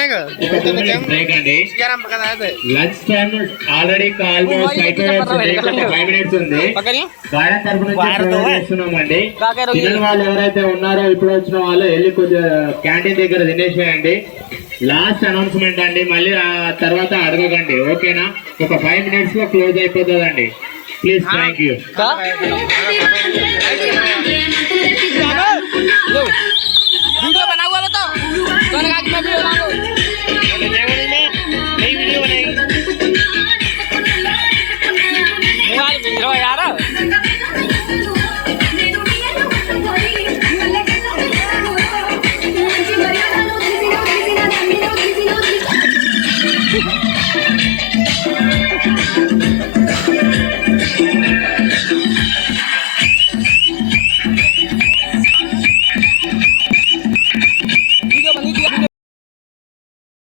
బ్రేక్ అండి. Lunch time already almost అయిపోయి 5 minutes ఉంది. గార్డెన్ తరపు నుంచి ప్రొవైడ్ చేస్తున్నామండి. తినని వాళ్ళు ఎవరైతే ఉన్నారో ఇప్పుడు వచ్చిన వాళ్ళు వెళ్ళి కొద్దిగా క్యాంటీన్ దగ్గర తినేసేయండి. లాస్ట్ అనౌన్స్మెంట్ అండి, మళ్ళీ ఆ తర్వాత అడగకండి, ఓకేనా? ఒక 5 minutes లో క్లోజ్ అయిపోతుందండి. Please, thank you. वीडियो बना हुआ तो कौन आज मैं वीडियो बनाऊं नई वीडियो बनेगी मोबाइल भेज रहा यार Thank you.